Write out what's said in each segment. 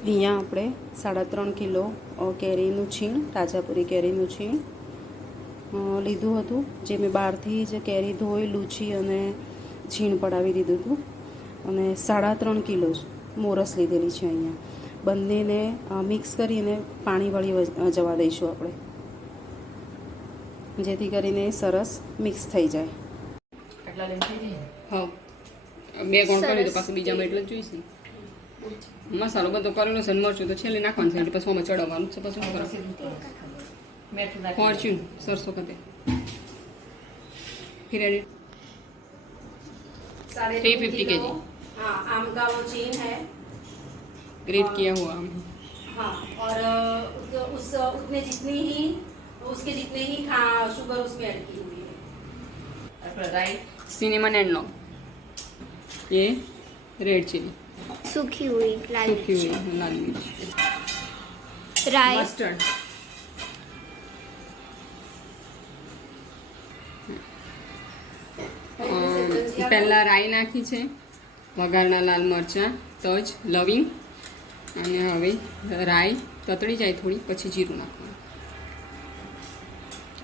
અહીંયા આપણે 3.5 કિલો કેરીનું છીણ, રાજાપુરી કેરીનું છીણ લીધું હતું, જે મેં બહારથી જ કેરી ધોઈ લૂછી અને છીણ પડાવી દીધું હતું. અને 3.5 કિલો જ મોરસ લીધેલી છે. અહીંયા બંનેને મિક્સ કરીને પાણી વળી જવા દઈશું આપણે, જેથી કરીને સરસ મિક્સ થઈ જાય. હા, 2 ગોળ કરી તો પાછું બીજામાં એટલે જ જોઈશ ને. મસાલો બધો કરેલો છે, મરચું તો છેલ્લે નાખવાનું છે, એટલે પછી આમાં ચડાવવાનું છે. પછી શું કરવાનું? ફોર્ચ્યુન સરસો का तेल फिर 350 kg। हाँ, आम का वो चीन है, ग्रेट किया हुआ आम। हाँ, और उतने जितनी ही उसके जितने ही शुगर उसमें ऐड की हुई है। राइट, सिनेमन एंड लॉन्ग, ये रेड चिली, सूखी हुई लाल सूखी हुई लाल मिर्च, राई, मस्टर्ड, પહેલાં રાઈ નાખી છે, વઘારના લાલ મરચાં, તજ, લવિંગ, અને હવે રાઈ તતડી જાય થોડી પછી જીરું નાખવાનું.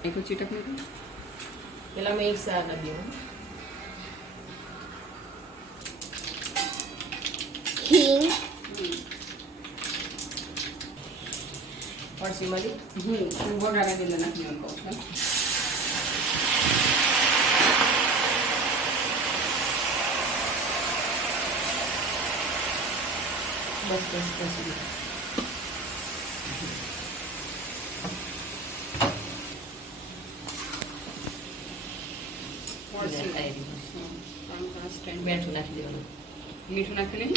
એક ચીટક નાખું પેલા મેં એક સાર નાખ્યું, हींग, અળસી મરી, હું વઘારા તેલ નાખી દેવાનું કહું છું. બસ બસ બસ મીઠું નાખી દેવાનું. મીઠું નાખી નહીં,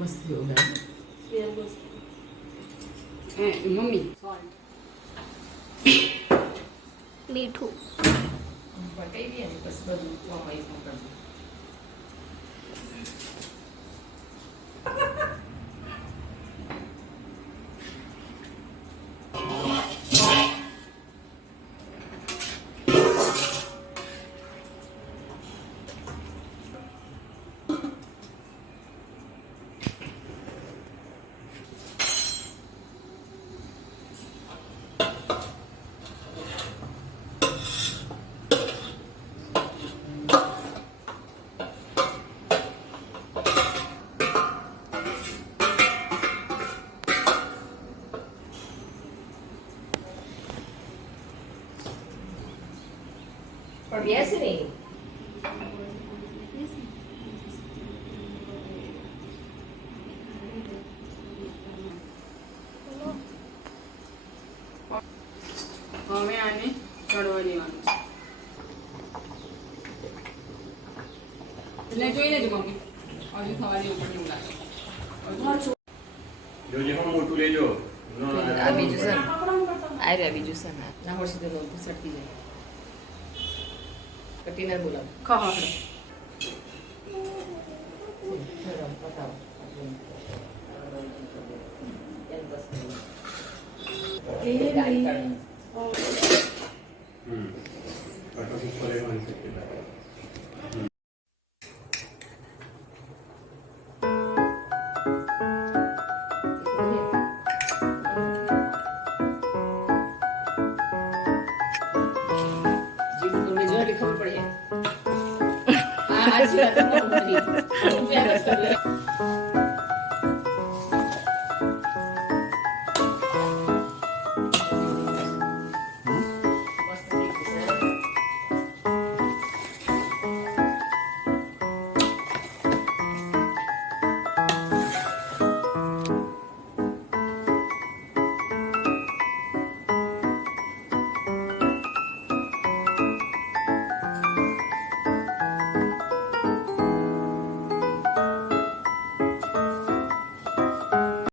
મસ્ત થયું મમ્મી मीठू, પટાઈ દે ને પછી બધું વાપરી કરવું. પણ બેસ નહીં. હવે આને ચડવા દેવાનું છે. એટલે જોઈ લેજો મમ્મી, હજુ થવા દેવું પણ એવું લાગે. જોજે હું મોટું લેજો. આ બીજું છે ને, આ રહ્યા બીજું છે ને, ના હોય સીધું લોટ સટકી જાય. કટીનર બોલાવો. ખબર બતાવો. ખબર પડે. આ